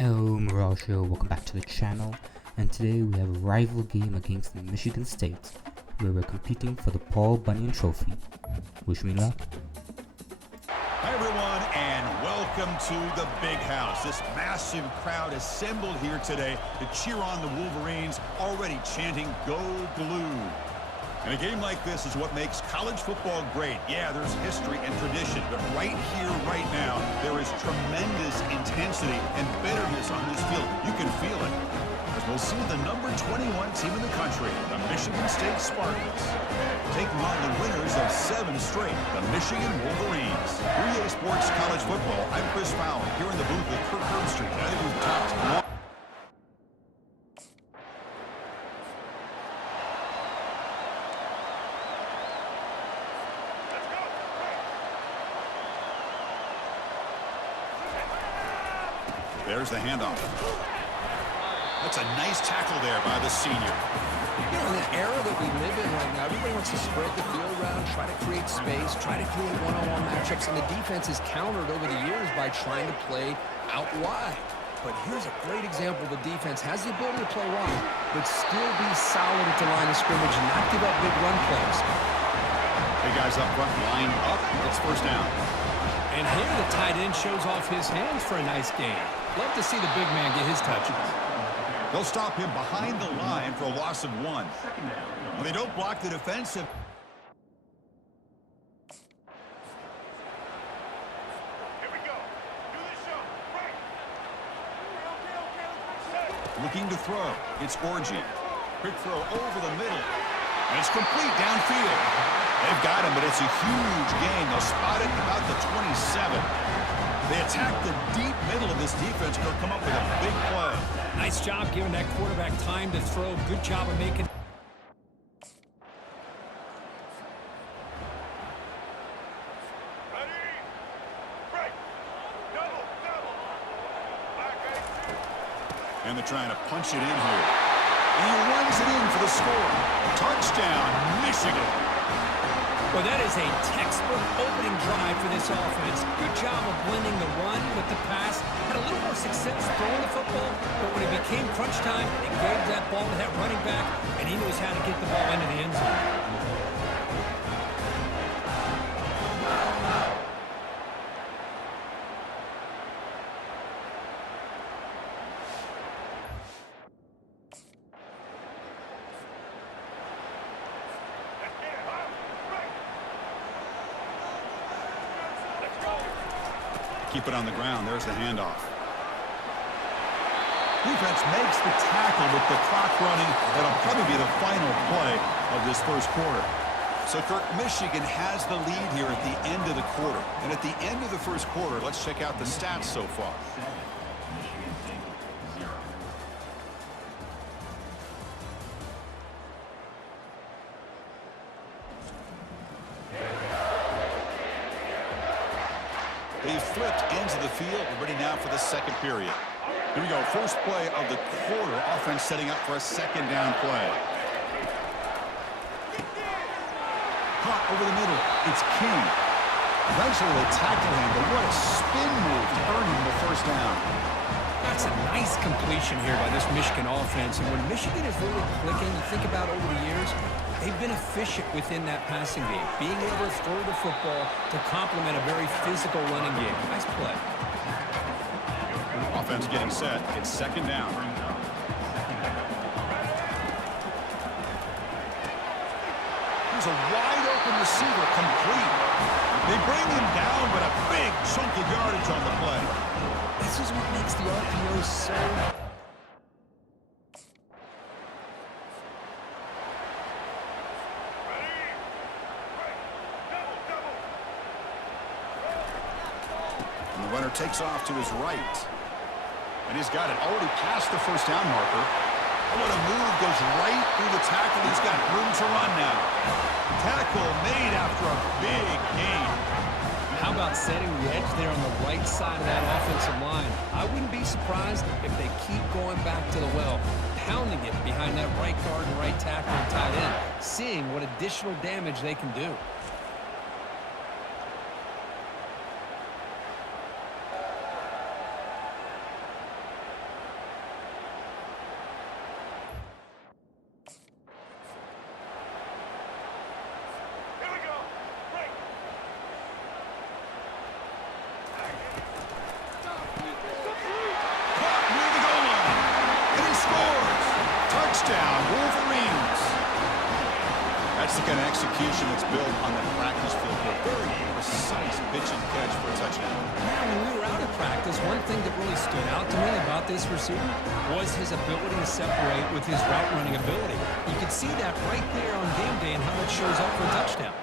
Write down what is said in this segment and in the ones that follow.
Hello Mirage, welcome back to the channel, and today we have a rival game against Michigan State, where we're competing for the Paul Bunyan Trophy. Wish me luck. Hi everyone, and welcome to the Big House. This massive crowd assembled here today to cheer on the Wolverines, already chanting "Go Blue." And a game like this is what makes college football great. Yeah, there's history and tradition, but right here, right now, there is tremendous intensity and bitterness on this field. You can feel it. As we'll see the number 21 team in the country, the Michigan State Spartans, taking on the winners of 7 straight, the Michigan Wolverines. 3A Sports College Football, I'm Chris Fowler, here in the booth with Kirk Herbstreit. I think we've talked long. There's the handoff. That's a nice tackle there by the senior. You know, in the era that we live in right now, everybody wants to spread the field around, try to create space, try to create one-on-one matchups, and the defense is countered over the years by trying to play out wide. But here's a great example. The defense has the ability to play wide, but still be solid at the line of scrimmage and not give up big run plays. Hey, guys up front, line up. It's first down. And here the tight end shows off his hands for a nice game. Love to see the big man get his touches. They'll stop him behind the line for a loss of 1. When they don't block the defensive. Here we go. Do this show. Right. Looking to throw. It's Orgy. Quick throw over the middle. And it's complete downfield. They've got him, but it's a huge gain. They'll spot it about the 27. They attack the deep middle of this defense. They'll come up with a big play. Nice job giving that quarterback time to throw. Good job of making. Ready? Break. Double. And they're trying to punch it in here. And he runs it in for the score. Touchdown, Michigan. Well, that is a textbook opening drive for this offense. Good job of blending the run with the pass. Had a little more success throwing the football, but when it became crunch time, it gave that ball to that running back, and he knows how to get the ball into the end zone. Keep it on the ground. There's the handoff. Defense makes the tackle with the clock running. That'll probably be the final play of this first quarter. So, Kirk, Michigan has the lead here at the end of the quarter. And at the end of the first quarter, let's check out the stats so far. They've flipped ends of the field. We're ready now for the second period. Here we go. First play of the quarter. Offense setting up for a second down play. Caught over the middle. It's King. Eventually they tackle him, but what a spin move to earn him the first down. That's a nice completion here by this Michigan offense. And when Michigan is really clicking, you think about over the years, they've been efficient within that passing game, being able to throw the football to complement a very physical running game. Nice play. Offense getting set. It's second down. There's a wide open receiver, complete. They bring him down, but a big chunk of yardage on the play. This is what makes the RPO so... And the runner takes off to his right. And he's got it already past the first down marker. Oh, what a move, goes right through the tackle. He's got room to run now. Tackle made after a big gain. How about setting the edge there on the right side of that offensive line? I wouldn't be surprised if they keep going back to the well, pounding it behind that right guard and right tackle and tight end, seeing what additional damage they can do. That's the kind of execution that's built on the practice field. A very precise pitch and catch for a touchdown. Now, when we were out of practice, one thing that really stood out to me about this receiver was his ability to separate with his route running ability. You can see that right there on game day and how it shows up for a touchdown.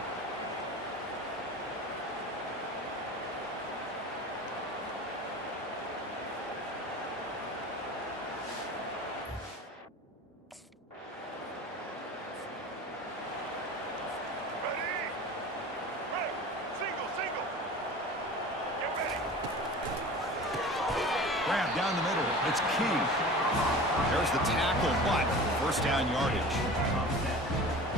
Grab down the middle. It's King. There's the tackle, but first down yardage.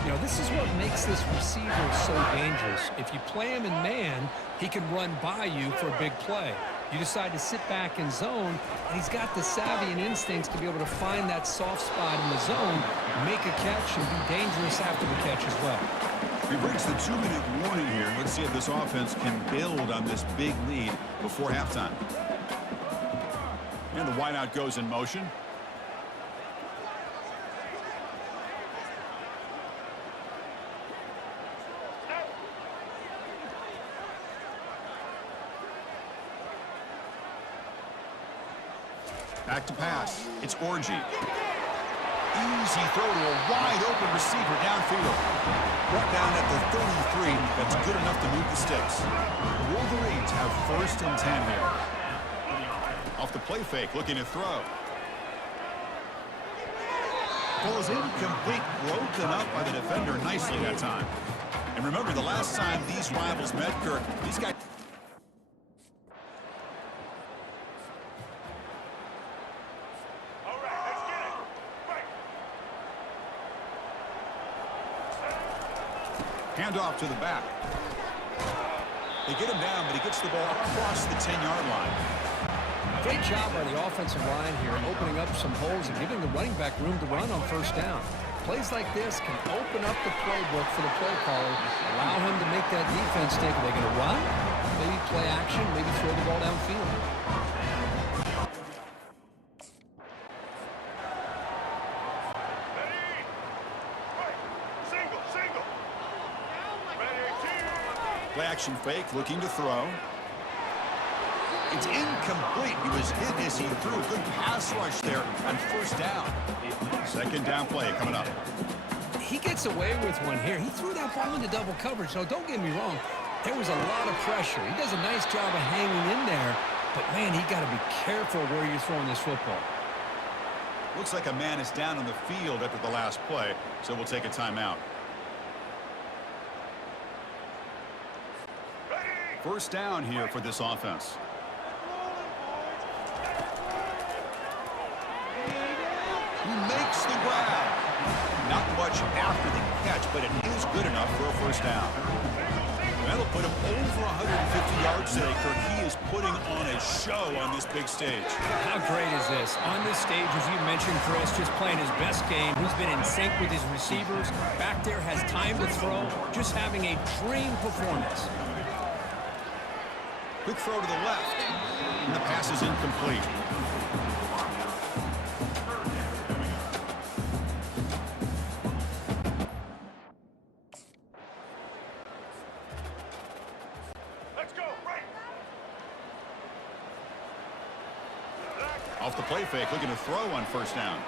You know, this is what makes this receiver so dangerous. If you play him in man, he can run by you for a big play. You decide to sit back in zone, and he's got the savvy and instincts to be able to find that soft spot in the zone, make a catch, and be dangerous after the catch as well. We've reached the 2-minute warning here. Let's see if this offense can build on this big lead before halftime. And the wideout goes in motion. Back to pass. It's Orgy. Easy throw to a wide-open receiver downfield. Brought down at the 33. That's good enough to move the sticks. The Wolverines have 1st and 10 here. Off the play fake, looking to throw. Ball is incomplete, broken up by the defender nicely that time. And remember, the last time these rivals met, Kirk, these guys... Handoff to the back. They get him down, but he gets the ball across the 10-yard line. Great job by the offensive line here, opening up some holes and giving the running back room to run on first down. Plays like this can open up the playbook for the play caller, allow him to make that defense think, are they going to run? Maybe play action, maybe throw the ball downfield. Play action fake, looking to throw. It's incomplete. He was hit as he threw. Good pass rush there on first down. Second down play coming up. He gets away with one here. He threw that ball into double coverage. So don't get me wrong. There was a lot of pressure. He does a nice job of hanging in there. But, man, he got to be careful where you're throwing this football. Looks like a man is down on the field after the last play, so we'll take a timeout. First down here for this offense. He makes the grab. Not much after the catch, but it is good enough for a first down. That'll put him over 150 yards today, Kirk. He is putting on a show on this big stage. How great is this? On this stage, as you mentioned, Chris, just playing his best game. He's been in sync with his receivers. Back there, has time to throw. Just having a dream performance. Quick throw to the left. And the pass is incomplete. Off the play fake, looking to throw on first down.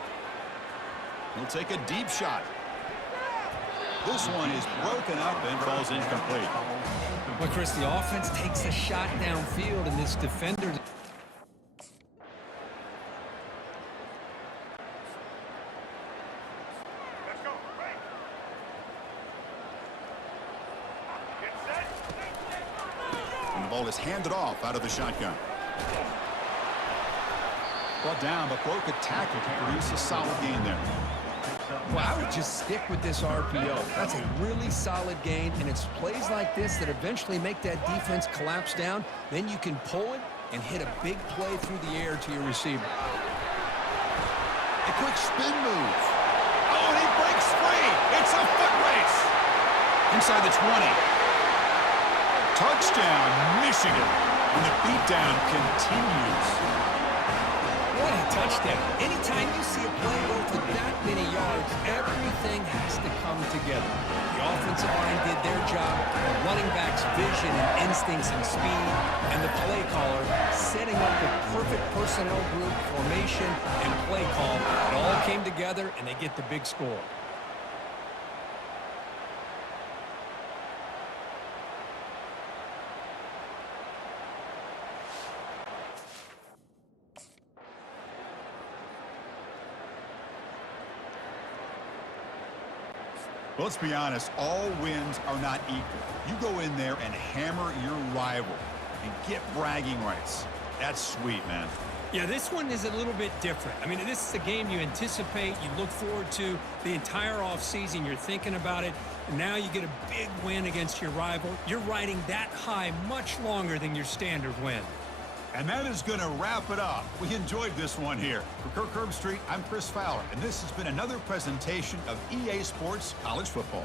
He'll take a deep shot. This one is broken up and falls incomplete. Well, Chris, the offense takes a shot downfield, and this defender... And the ball is handed off out of the shotgun. Brought down, but broke a tackle to produce a solid gain there. Well, I would just stick with this RPO. That's a really solid gain, and it's plays like this that eventually make that defense collapse down. Then you can pull it and hit a big play through the air to your receiver. A quick spin move. Oh, and he breaks free. It's a foot race. Inside the 20. Touchdown, Michigan. And the beatdown continues. What a touchdown. Anytime you see a play go for that many yards, everything has to come together. The offensive line did their job, the running back's vision and instincts and speed, and the play caller setting up the perfect personnel group, formation, and play call. It all came together, and they get the big score. Let's be honest, all wins are not equal. You go in there and hammer your rival and get bragging rights. That's sweet, man. Yeah, this one is a little bit different. I mean, this is a game you anticipate, you look forward to the entire offseason. You're thinking about it. And now you get a big win against your rival. You're riding that high much longer than your standard win. And that is going to wrap it up. We enjoyed this one here. For Kirk Herbstreit, I'm Chris Fowler, and this has been another presentation of EA Sports College Football.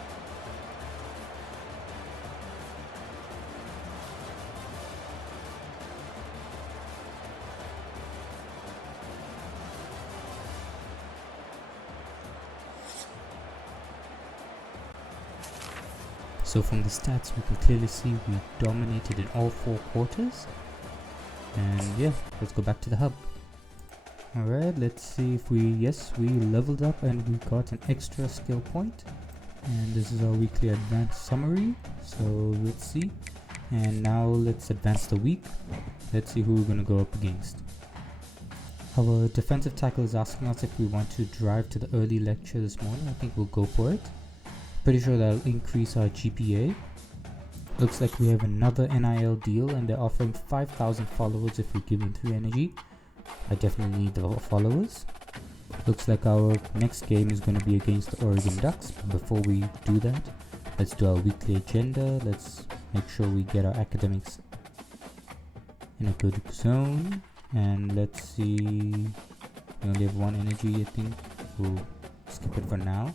So from the stats, we can clearly see we dominated in all 4 quarters. And yeah, let's go back to the hub. Alright, let's see if we leveled up and we got an extra skill point. And this is our weekly advanced summary. So let's see. And now let's advance the week. Let's see who we're going to go up against. Our defensive tackle is asking us if we want to drive to the early lecture this morning. I think we'll go for it. Pretty sure that'll increase our GPA. Looks like we have another NIL deal and they're offering 5,000 followers if we give them 3 energy. I definitely need the followers. Looks like our next game is going to be against the Oregon Ducks. But before we do that, let's do our weekly agenda. Let's make sure we get our academics in a good zone. And let's see, we only have 1 energy, I think. We'll skip it for now.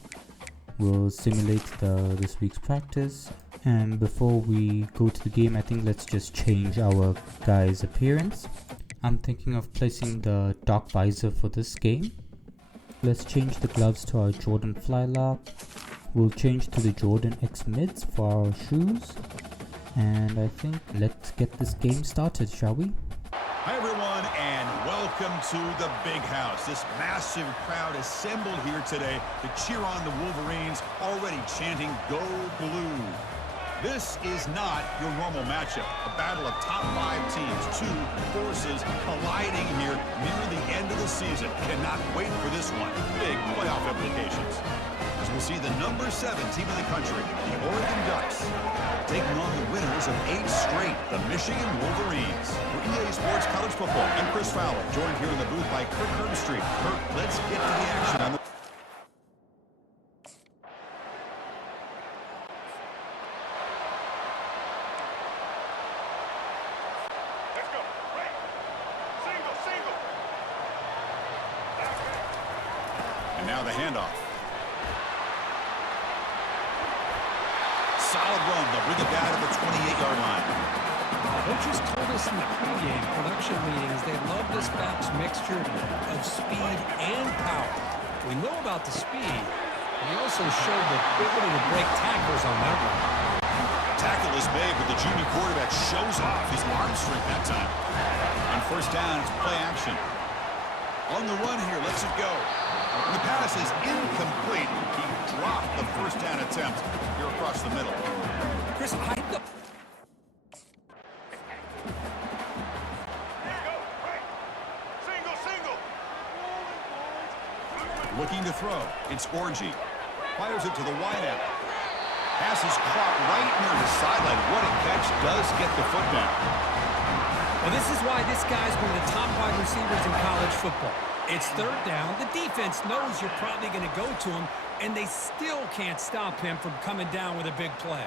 We'll simulate this week's practice. And before we go to the game, I think let's just change our guy's appearance. I'm thinking of placing the dark visor for this game. Let's change the gloves to our Jordan Flylock. We'll change to the Jordan X mids for our shoes. And I think let's get this game started, shall we? Hi everyone, and welcome to the Big House. This massive crowd assembled here today to cheer on the Wolverines, already chanting "Go Blue." This is not your normal matchup. A battle of top 5 teams, 2 forces colliding here near the end of the season. Cannot wait for this one. Big playoff implications. As we'll see the number 7 team in the country, the Oregon Ducks, taking on the winners of 8 straight, the Michigan Wolverines. For EA Sports College Football, I'm Chris Fowler, joined here in the booth by Kirk Herbstreit. Kirk, let's get to the action on the... And now the handoff. Solid run. They'll bring it down to the 28-yard line. Coaches told us in the pregame production meetings they love this back's mixture of speed and power. We know about the speed, and he also showed the ability to break tackles on that run. Tackle is made, but the junior quarterback shows off his arm strength that time. On first down, it's play action. On the run here, lets it go. The pass is incomplete. He dropped the first down attempt here across the middle. Chris, I thought... Looking to throw. It's Orgy. Fires it to the wideout. Pass is caught right near the sideline. What a catch. Does get the foot down. Well, this is why this guy's one of the top wide receivers in college football. It's third down. The defense knows you're probably going to go to him, and they still can't stop him from coming down with a big play.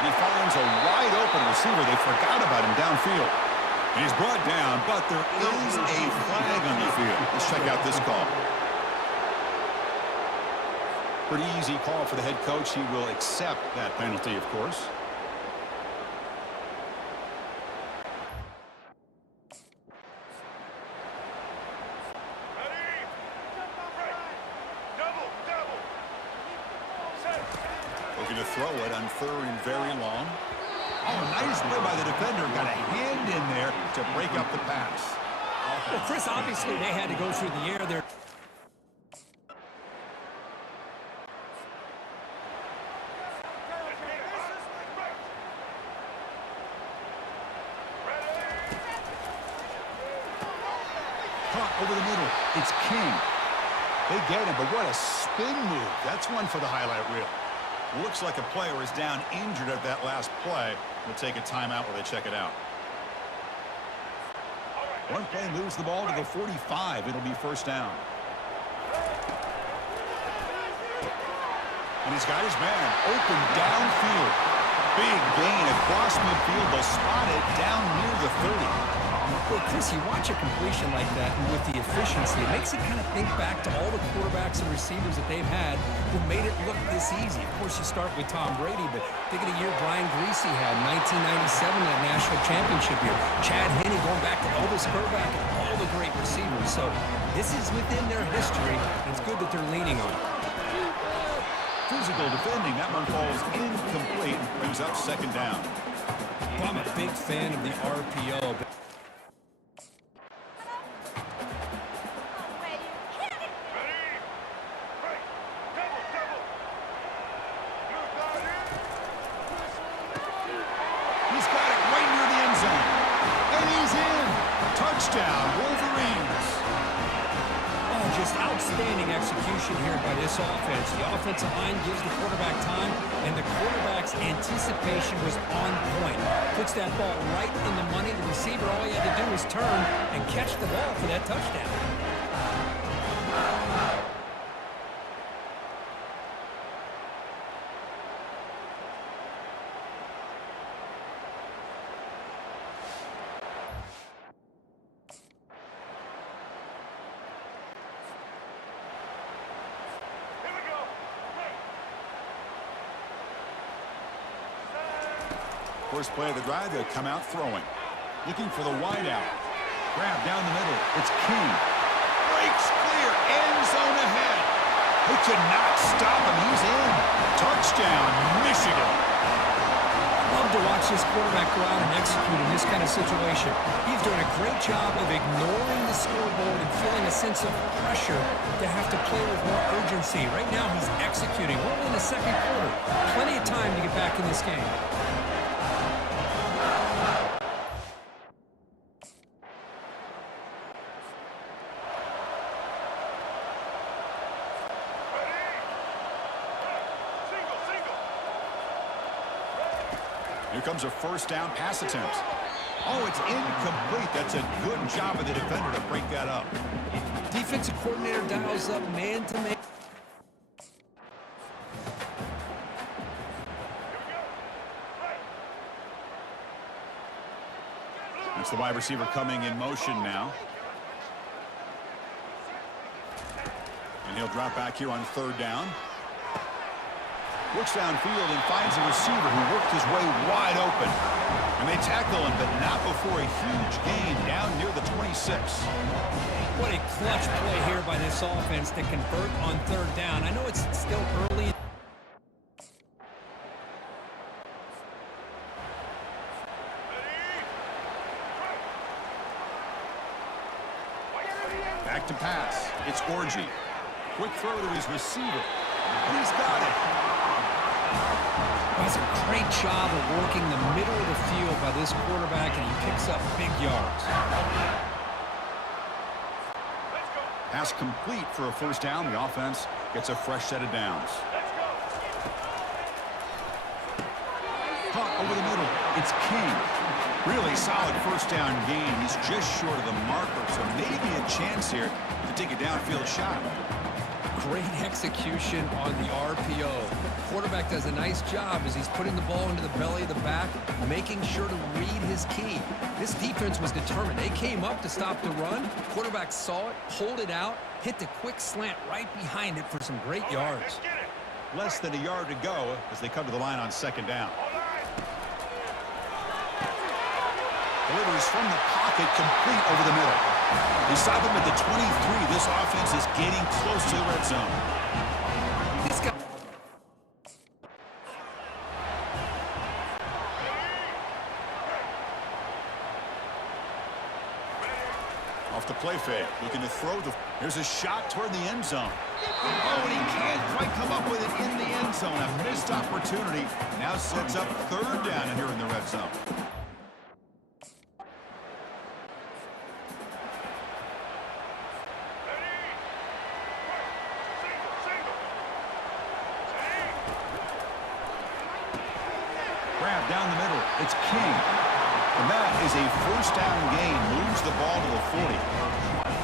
And he finds a wide open receiver. They forgot about him downfield. And he's brought down, but there is a flag on the field. Let's check out this call. Pretty easy call for the head coach. He will accept that penalty, of course. Looking to throw it on 3rd and very long. Oh, nice play by the defender. Got a hand in there to break up the pass. Well, Chris, obviously they had to go through the air there. Caught over the middle. It's King. They get him, but what a spin move. That's one for the highlight reel. Looks like a player is down injured at that last play. We'll take a timeout while they check it out. One play moves the ball to the 45. It'll be first down. And he's got his man open downfield. Big gain across midfield. They'll spot it down near the 30. Well, Chris, you watch a completion like that, and with the efficiency, it makes it kind of think back to all the quarterbacks and receivers that they've had who made it look this easy. Of course, you start with Tom Brady, but think of the year Brian Greasy had, 1997, that national championship year. Chad Henne going back to Elvis Burback and all the great receivers. So this is within their history, and it's good that they're leaning on it. Physical defending. That one falls incomplete. Brings up second down. Well, I'm a big fan of the RPO, but touchdown, Wolverines. Oh, just outstanding execution here by this offense. The offensive line gives the quarterback time, and the quarterback's anticipation was on point. Puts that ball right in the money. The receiver, all he had to do was turn and catch the ball for that touchdown. First play of the drive, they'll come out throwing. Looking for the wideout. Grab down the middle. It's King. Breaks clear. End zone ahead. They could not stop him. He's in. Touchdown, Michigan. Love to watch this quarterback go out and execute in this kind of situation. He's doing a great job of ignoring the scoreboard and feeling a sense of pressure to have to play with more urgency. Right now, he's executing. We're in the second quarter. Plenty of time to get back in this game. Here comes a first down pass attempt. Oh, it's incomplete. That's a good job of the defender to break that up. Defensive coordinator dials up man-to-man. That's the wide receiver coming in motion now. And he'll drop back here on third down. Looks downfield and finds a receiver who worked his way wide open. And they tackle him, but not before a huge gain down near the 26. What a clutch play here by this offense to convert on third down. I know it's still early. Back to pass. It's Orgy. Quick throw to his receiver. And he's got it. Does a great job of working the middle of the field by this quarterback, and he picks up big yards. Pass complete for a first down. The offense gets a fresh set of downs. Caught over the middle. It's King. Really solid first down gain. He's just short of the marker, so maybe a chance here to take a downfield shot. Great execution on the RPO. Quarterback does a nice job as he's putting the ball into the belly of the back, making sure to read his key. This defense was determined. They came up to stop the run. Quarterback saw it, pulled it out, hit the quick slant right behind it for some great yards. Less than a yard to go as they come to the line on second down. Delivers from the pocket, complete over the middle. They stop him at the 23. This offense is getting close to the red zone. This guy. Off the play fake, looking to throw the... Here's a shot toward the end zone. Oh, and he can't quite come up with it in the end zone. A missed opportunity. Now sets up third down here in the red zone. Grab down the middle. It's King. And that is a first down gain. Moves the ball to the 40.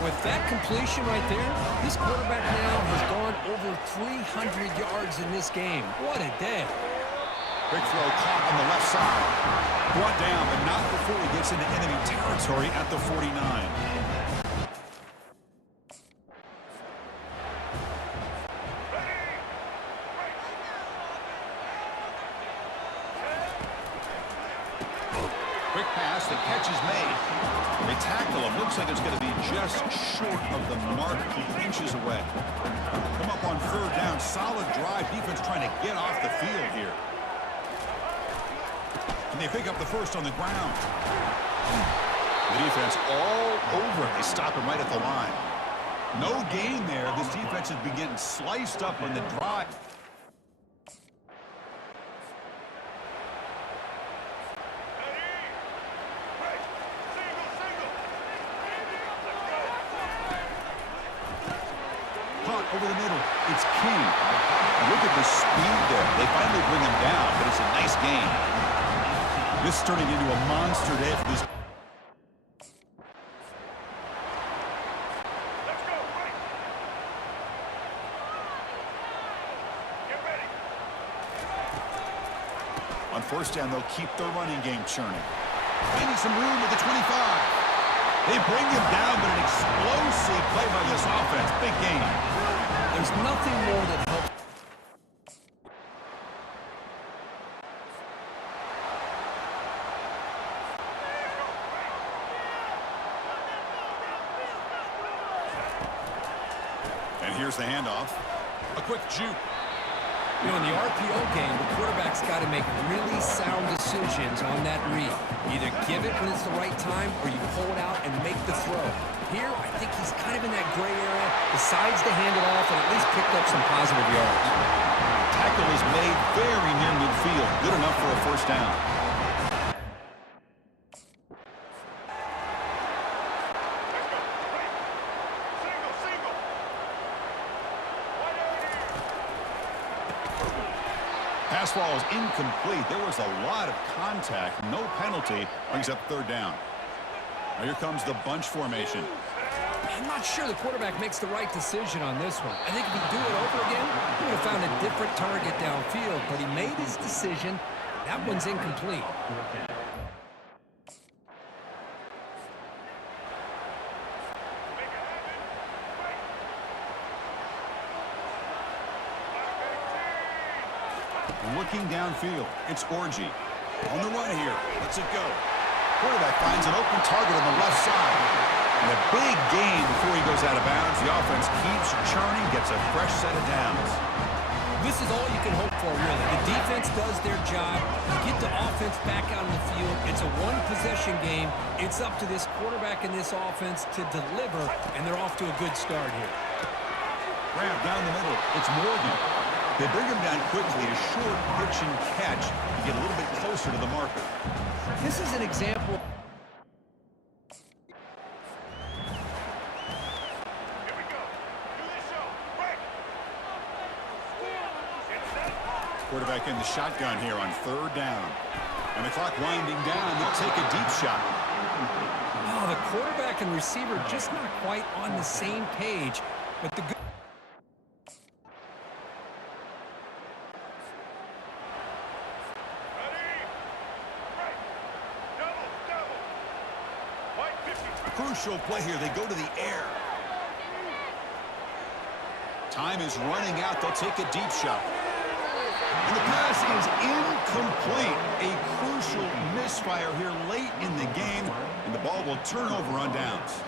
With that completion right there, this quarterback now has gone over 300 yards in this game. What a day. Big throw caught on the left side. Brought down, but not before he gets into enemy territory at the 49. Quick pass, the catch is made. They tackle him. Looks like it's going to be just short of the mark, inches away. Come up on third down. Solid drive. Defense trying to get off the field here. And they pick up the first on the ground. The defense all over it. They stop him right at the line. No gain there. This defense has been getting sliced up on the drive. Over the middle, it's King. Look at the speed there. They finally bring him down, but it's a nice game. This is turning into a monster day for this. Let's go, right. Get ready. On first down, they'll keep their running game churning. Finding some room at the 25. They bring him down, but an explosive play by this offense. Big game. There's nothing more that helps. And here's the handoff. A quick juke. You know, in the RPO game, the quarterback's got to make really sound decisions on that read. Either give it when it's the right time, or you pull it out and make the throw. Here, I think he's kind of in that gray area, decides to hand it off, and at least picked up some positive yards. Tackle is made very near midfield. Good enough for a first down. Pass ball is incomplete. There was a lot of contact. No penalty. Brings up third down. Now here comes the bunch formation. I'm not sure the quarterback makes the right decision on this one. I think if he'd do it over again, he would have found a different target downfield, but he made his decision. That one's incomplete. Looking downfield, it's Orgy. On the run here, lets it go. Quarterback finds an open target on the left side. And a big gain before he goes out of bounds. The offense keeps churning, gets a fresh set of downs. This is all you can hope for, really. The defense does their job. You get the offense back out on the field. It's a one-possession game. It's up to this quarterback and this offense to deliver, and they're off to a good start here. Grab down the middle. It's Morgan. They bring him down quickly. A short pitch and catch to get a little bit closer to the marker. This is an example. Here we go. Do the show. Break. Quarterback in the shotgun here on third down. And the clock winding down. They'll take a deep shot. Oh, the quarterback and receiver just not quite on the same page. But the good... crucial play here. They go to the air. Time is running out. They'll take a deep shot. And the pass is incomplete. A crucial misfire here late in the game, and the ball will turn over on downs.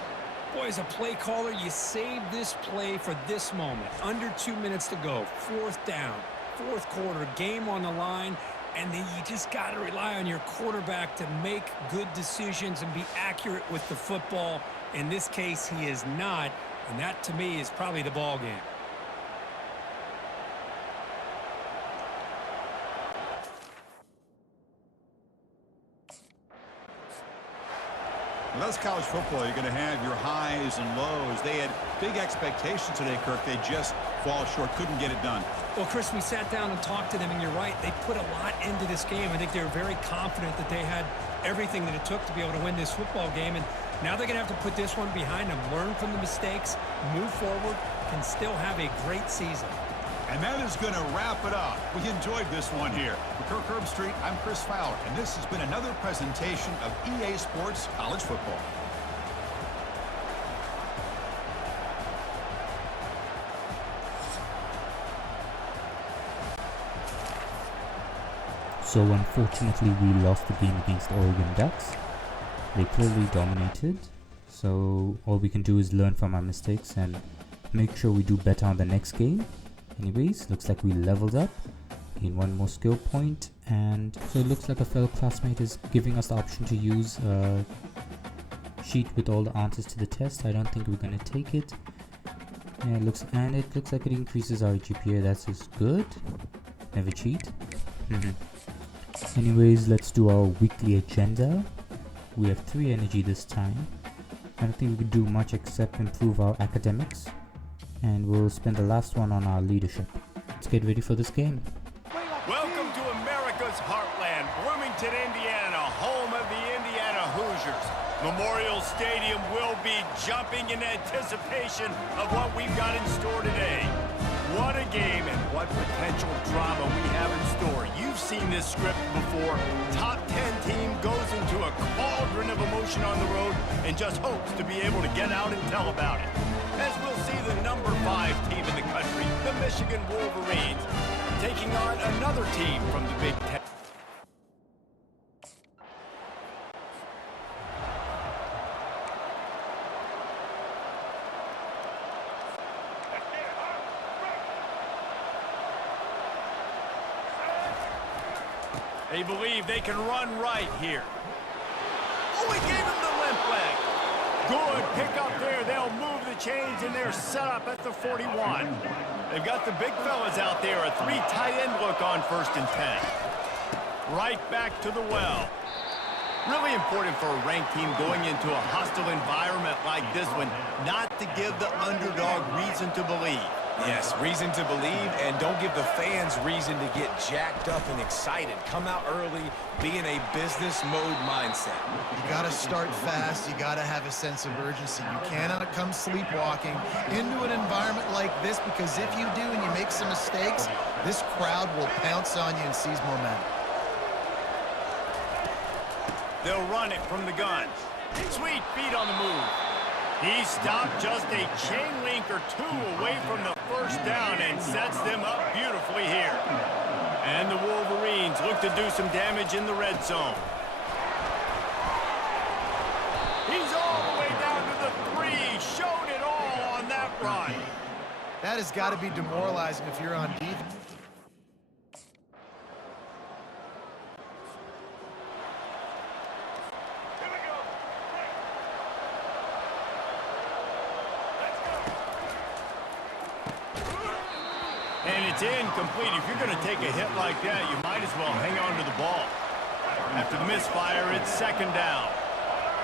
Boy, as a play caller, you save this play for this moment. Under 2 minutes to go. 4th down. 4th quarter. Game on the line. And then you just got to rely on your quarterback to make good decisions and be accurate with the football. In this case, he is not. And that, to me, is probably the ball game. Well, that's college football. You're going to have your highs and lows. They had big expectations today, Kirk. They just fall short, couldn't get it done. Well, Chris, we sat down and talked to them, and you're right. They put a lot into this game. I think they were very confident that they had everything that it took to be able to win this football game. And now they're going to have to put this one behind them, learn from the mistakes, move forward, can still have a great season. And that is going to wrap it up. We enjoyed this one here. For Kirk Herbstreit, I'm Chris Fowler, and this has been another presentation of EA Sports College Football. So unfortunately we lost the game against Oregon Ducks. They clearly dominated. So all we can do is learn from our mistakes and make sure we do better on the next game. Anyways, looks like we leveled up, gained one more skill point, and so it looks like a fellow classmate is giving us the option to use a sheet with all the answers to the test. I don't think we're going to take it. Yeah, it looks like it increases our GPA. That's just good. Never cheat. Anyways, let's do our weekly agenda. We have 3 energy this time. I don't think we could do much except improve our academics. And we'll spend the last one on our leadership. Let's get ready for this game. Welcome to America's heartland, Bloomington, Indiana, home of the Indiana Hoosiers. Memorial Stadium will be jumping in anticipation of what we've got in store today. What a game and what potential drama we have in store. You've seen this script before. Top 10 team goes into a cauldron of emotion on the road and just hopes to be able to get out and tell about it. As we'll see the number 5 team in the country, the Michigan Wolverines, taking on another team from the Big Ten. They believe they can run right here. Oh, he gave him the limp leg. Good pick up there. They'll move the chains, and they're set up at the 41. They've got the big fellas out there. A 3 tight end look on 1st and 10. Right back to the well. Really important for a ranked team going into a hostile environment like this one, not to give the underdog reason to believe. Yes, reason to believe, and don't give the fans reason to get jacked up and excited. Come out early, be in a business mode mindset. You got to start fast. You got to have a sense of urgency. You cannot come sleepwalking into an environment like this, because if you do and you make some mistakes, this crowd will pounce on you and seize momentum. They'll run it from the gun. Sweet feet on the move. He stopped just a chain link or 2 away from the 1st down and sets them up beautifully here. And the Wolverines look to do some damage in the red zone. He's all the way down to the 3. Showed it all on that run. That has got to be demoralizing if you're on defense. And it's incomplete. If you're going to take a hit like that, you might as well hang on to the ball. After the misfire, it's 2nd down.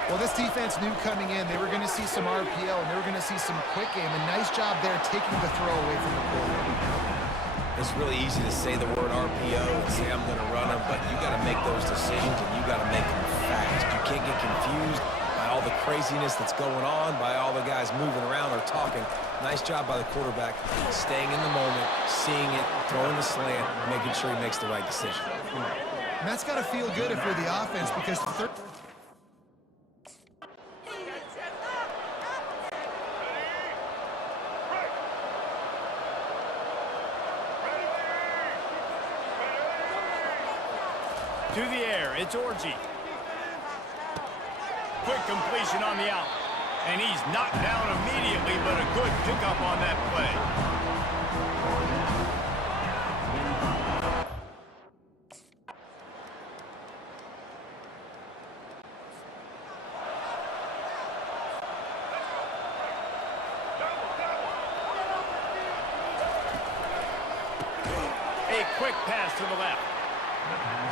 Well, this defense knew coming in they were going to see some RPO and they were going to see some quick game. And nice job there taking the throw away from the quarterback. It's really easy to say the word RPO and say I'm going to run them, but you got to make those decisions and you got to make them fast. You can't get confused by all the craziness that's going on, by all the guys moving around or talking. Nice job by the quarterback, staying in the moment, seeing it, throwing the slant, making sure he makes the right decision. And that's got to feel good if you're the offense, because To the air, it's Orji. Quick completion on the out. And he's knocked down immediately, but a good pickup on that play. A quick pass to the left.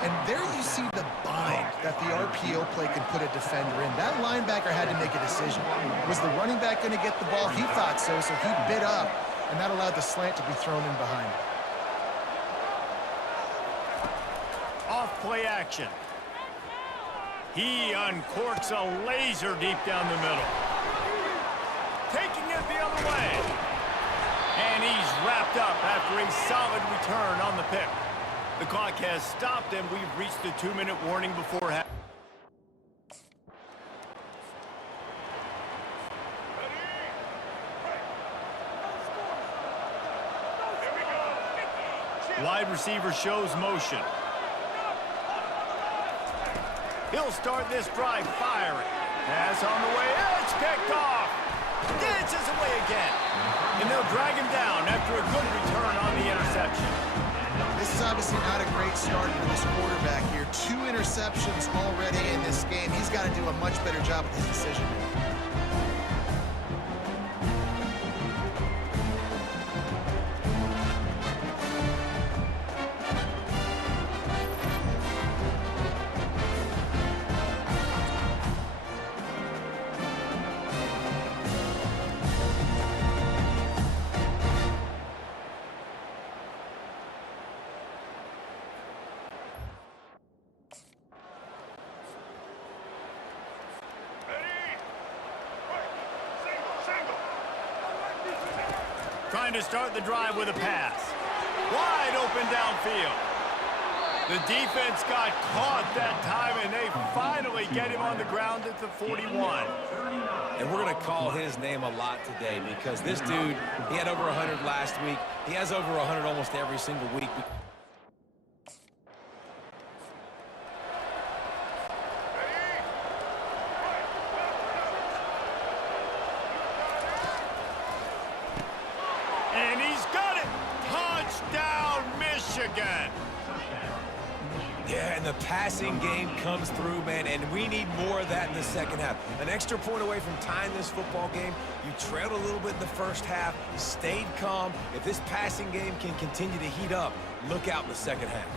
And there you see the bind that the RPO play can put a defender in. That linebacker had to make a decision. Was the running back going to get the ball? He thought so, so he bit up, and that allowed the slant to be thrown in behind. Off play action. He uncorks a laser deep down the middle. Taking it the other way. And he's wrapped up after a solid return on the pick. The clock has stopped, and we've reached the 2-minute warning before half. Wide receiver shows motion. He'll start this drive firing. Pass on the way. It's picked off. Dances away again. And they'll drag him down after a good return on the interception. This is obviously not a great start for this quarterback here. 2 interceptions already in this game. He's got to do a much better job with his decision-making. Trying to start the drive with a pass. Wide open downfield. The defense got caught that time, and they finally get him on the ground at the 41. And we're going to call his name a lot today because this dude, he had over 100 last week. He has over 100 almost every single week. And he's got it. Touchdown, Michigan. Yeah, and the passing game comes through, man, and we need more of that in the second half. An extra point away from tying this football game. You trailed a little bit in the first half, stayed calm. If this passing game can continue to heat up, look out in the second half.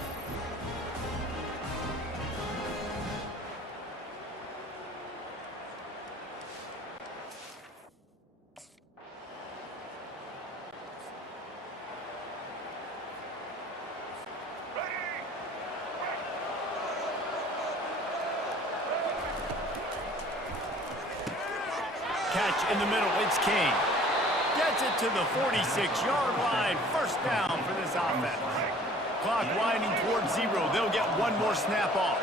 Catch in the middle, it's King. Gets it to the 46-yard line. First down for this offense. Clock winding towards 0. They'll get one more snap off.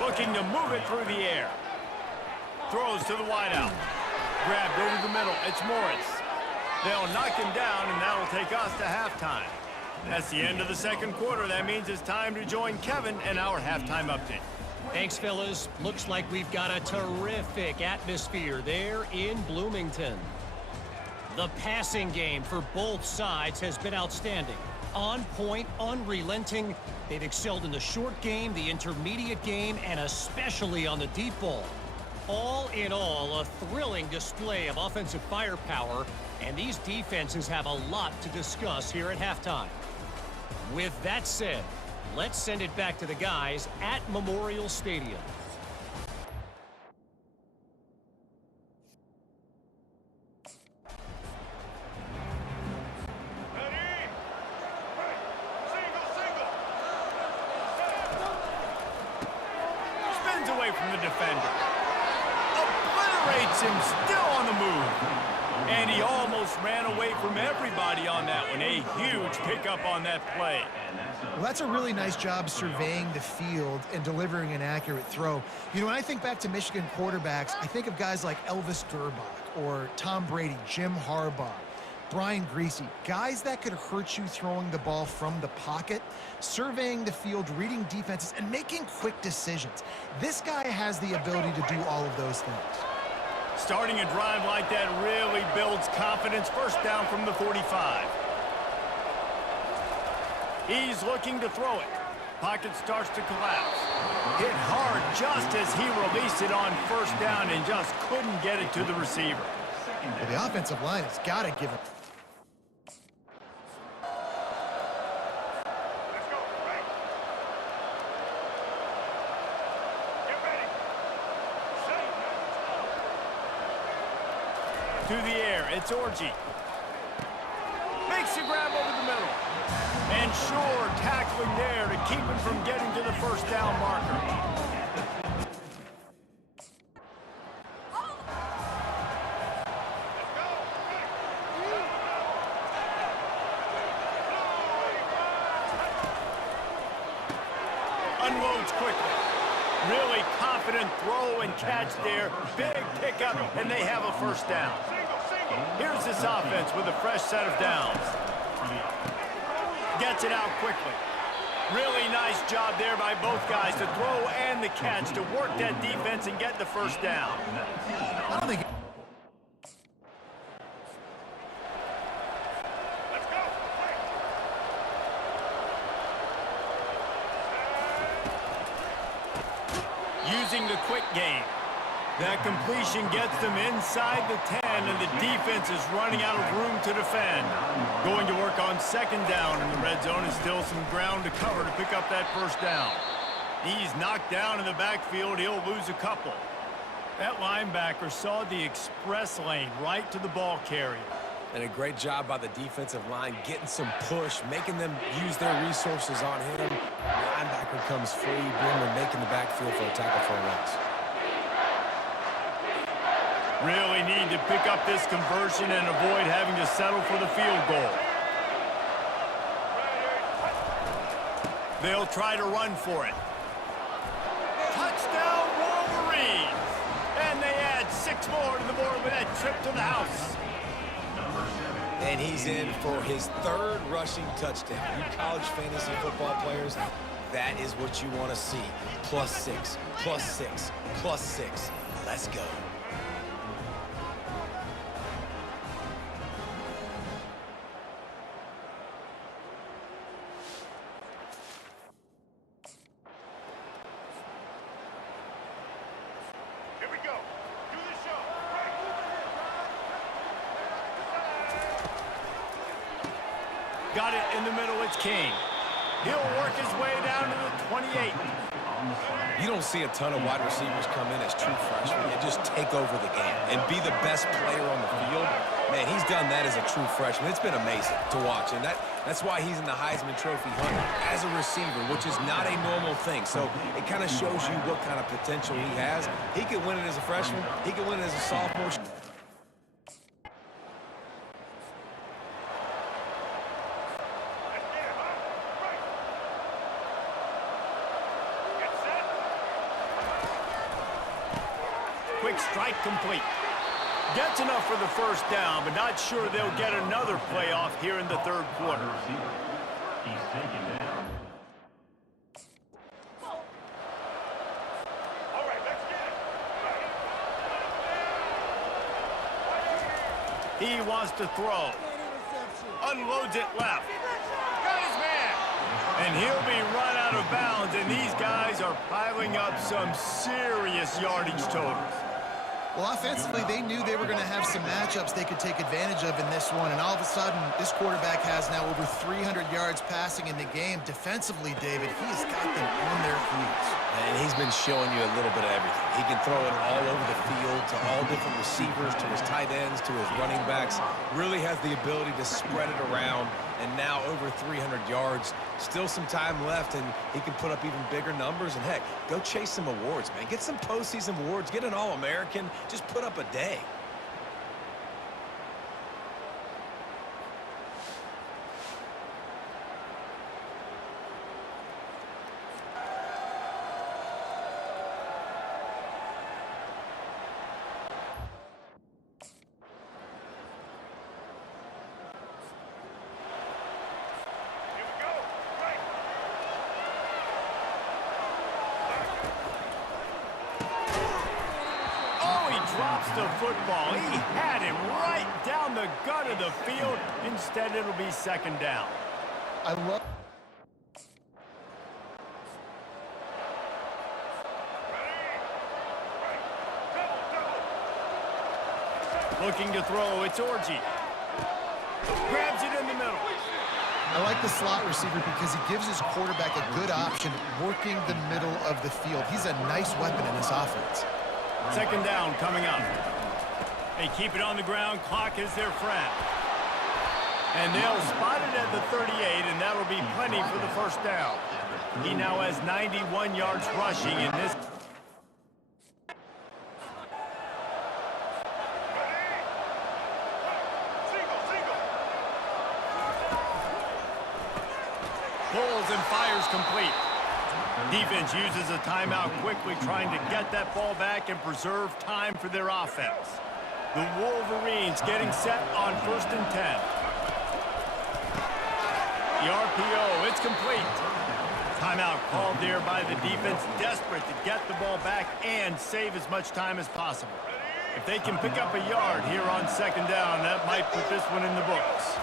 Looking to move it through the air. Throws to the wideout. Grabbed over the middle, it's Morris. They'll knock him down, and that'll take us to halftime. That's the end of the second quarter. That means it's time to join Kevin and our halftime update. Thanks, fellas. Looks like we've got a terrific atmosphere there in Bloomington. The passing game for both sides has been outstanding. On point, unrelenting. They've excelled in the short game, the intermediate game, and especially on the deep ball. All in all, a thrilling display of offensive firepower, and these defenses have a lot to discuss here at halftime. With that said, let's send it back to the guys at Memorial Stadium. Spins away from the defender. Obliterates him, still on the move. And he almost ran away from everybody on that one. A huge pickup on that play. Well, that's a really nice job surveying the field and delivering an accurate throw. You know, when I think back to Michigan quarterbacks, I think of guys like Elvis Durbach or Tom Brady, Jim Harbaugh. Brian Greasy, guys that could hurt you throwing the ball from the pocket, surveying the field, reading defenses, and making quick decisions. This guy has the ability to do all of those things. Starting a drive like that really builds confidence. First down from the 45. He's looking to throw it. Pocket starts to collapse. Hit hard just as he released it on first down and just couldn't get it to the receiver. Well, the offensive line has got to give him. To the air, it's Orji. Makes the grab over the middle. And sure, tackling there to keep him from getting to the first down marker. Unloads quickly. Really confident throw and catch there. Big pickup, and they have a first down. Here's this offense with a fresh set of downs. Gets it out quickly. Really nice job there by both guys to throw and the catch to work that defense and get the first down. I don't think. Using the quick game. That completion gets them inside the 10, and the defense is running out of room to defend. Going to work on second down in the red zone, and still some ground to cover to pick up that first down. He's knocked down in the backfield. He'll lose a couple. That linebacker saw the express lane right to the ball carrier. And a great job by the defensive line, getting some push, making them use their resources on him. The linebacker comes free, Boomer making the backfield for a tackle for a loss. Really need to pick up this conversion and avoid having to settle for the field goal. They'll try to run for it. Touchdown, Wolverines! And they add 6 more to the board with that trip to the house. And he's in for his 3rd rushing touchdown. You college fantasy football players, that is what you want to see. +6, +6, +6. Let's go. Here we go. Do the show. Got it in the middle. It's King. He'll work his way down to the 28. You don't see a ton of wide receivers come in as true freshmen and just take over the game and be the best player on the field. Man, he's done that as a true freshman. It's been amazing to watch, and that's why he's in the Heisman Trophy hunt as a receiver, which is not a normal thing. So it kind of shows you what kind of potential he has. He can win it as a freshman. He can win it as a sophomore. Quick strike complete. Gets enough for the first down, but not sure they'll get another play off here in the 3rd quarter. He's taken down. All right, let's get it. He wants to throw. Unloads it left. Got his man. And he'll be run out of bounds, and these guys are piling up some serious yardage totals. Well, offensively, they knew they were going to have some matchups they could take advantage of in this one, and all of a sudden, this quarterback has now over 300 yards passing in the game. Defensively, David, he's got them on their heels. And he's been showing you a little bit of everything. He can throw it all over the field to all different receivers, to his tight ends, to his running backs. Really has the ability to spread it around, and now over 300 yards. Still some time left, and he can put up even bigger numbers. And, heck, go chase some awards, man. Get some postseason awards. Get an All-American. Just put up a day. the football. He had him right down the gut of the field. Instead, it'll be second down. I love... Looking to throw, it's Orji. Grabs it in the middle. I like the slot receiver because he gives his quarterback a good option working the middle of the field. He's a nice weapon in this offense. Second down coming up. They keep it on the ground. Clock is their friend. And they'll spot it at the 38, and that'll be plenty for the first down. He now has 91 yards rushing in this. Pulls and fires complete. Defense uses a timeout quickly, trying to get that ball back and preserve time for their offense. The Wolverines getting set on 1st and 10. The RPO, it's complete. Timeout called there by the defense, desperate to get the ball back and save as much time as possible. If they can pick up a yard here on second down, that might put this one in the books.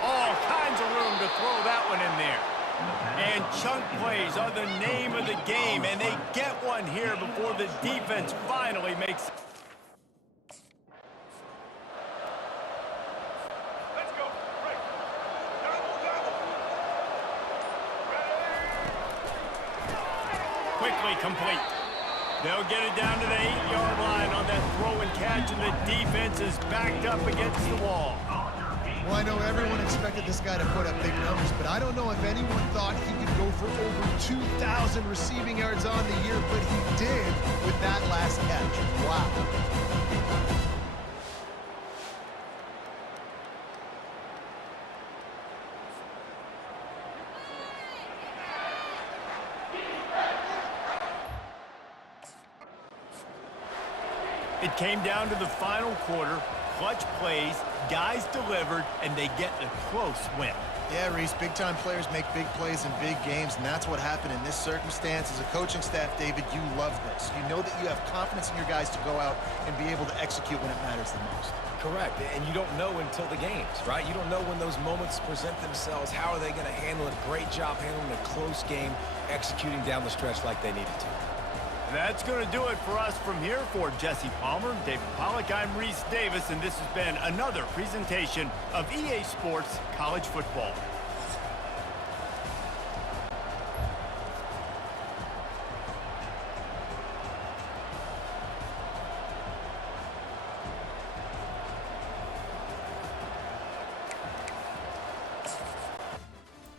All kinds of room to throw that one in there. And chunk plays are the name of the game, and they get one here before the defense finally makes. Quickly complete. They'll get it down to the 8-yard line on that throw and catch, and the defense is backed up against the wall. Well, I know everyone expected this guy to put up big numbers, but I don't know if anyone thought he could go for over 2,000 receiving yards on the year, but he did with that last catch. Wow. It came down to the final quarter. Clutch plays, guys delivered, and they get a close win. Yeah, Reese, big-time players make big plays in big games, and that's what happened in this circumstance. As a coaching staff, David, you love this. You know that you have confidence in your guys to go out and be able to execute when it matters the most. Correct, and you don't know until the games, right? You don't know when those moments present themselves. How are they going to handle it? Great job handling a close game, executing down the stretch like they needed to. That's going to do it for us from here. For Jesse Palmer, David Pollack, I'm Reese Davis, and this has been another presentation of EA Sports College Football.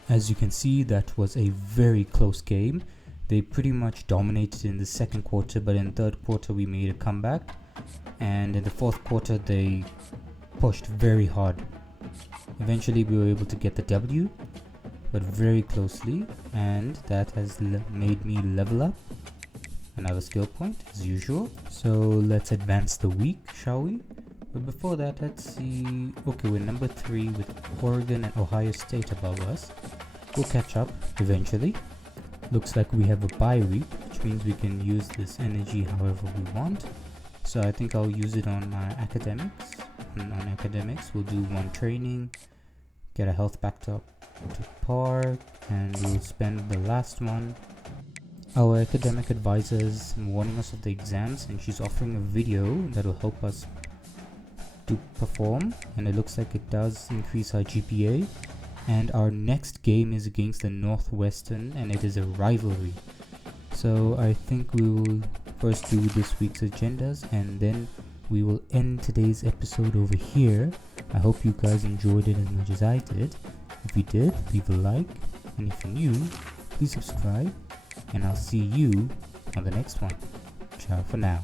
As you can see, that was a very close game. They pretty much dominated in the second quarter, but in the third quarter we made a comeback, and in the fourth quarter they pushed very hard. Eventually we were able to get the W, but very closely, and that has made me level up another skill point as usual. So let's advance the week, shall we? But before that, let's see. Okay, we're number 3 with Oregon and Ohio State above us. We'll catch up eventually. Looks like we have a bye week, which means we can use this energy however we want. So I think I'll use it on my academics. On academics, we'll do one training, get our health backed up to par, and we'll spend the last one. Our academic advisor is warning us of the exams, and she's offering a video that will help us to perform, and it looks like it does increase our GPA. And our next game is against the Northwestern, and it is a rivalry. So I think we will first do this week's agendas, and then we will end today's episode over here. I hope you guys enjoyed it as much as I did. If you did, leave a like, and if you're new, please subscribe, and I'll see you on the next one. Ciao for now.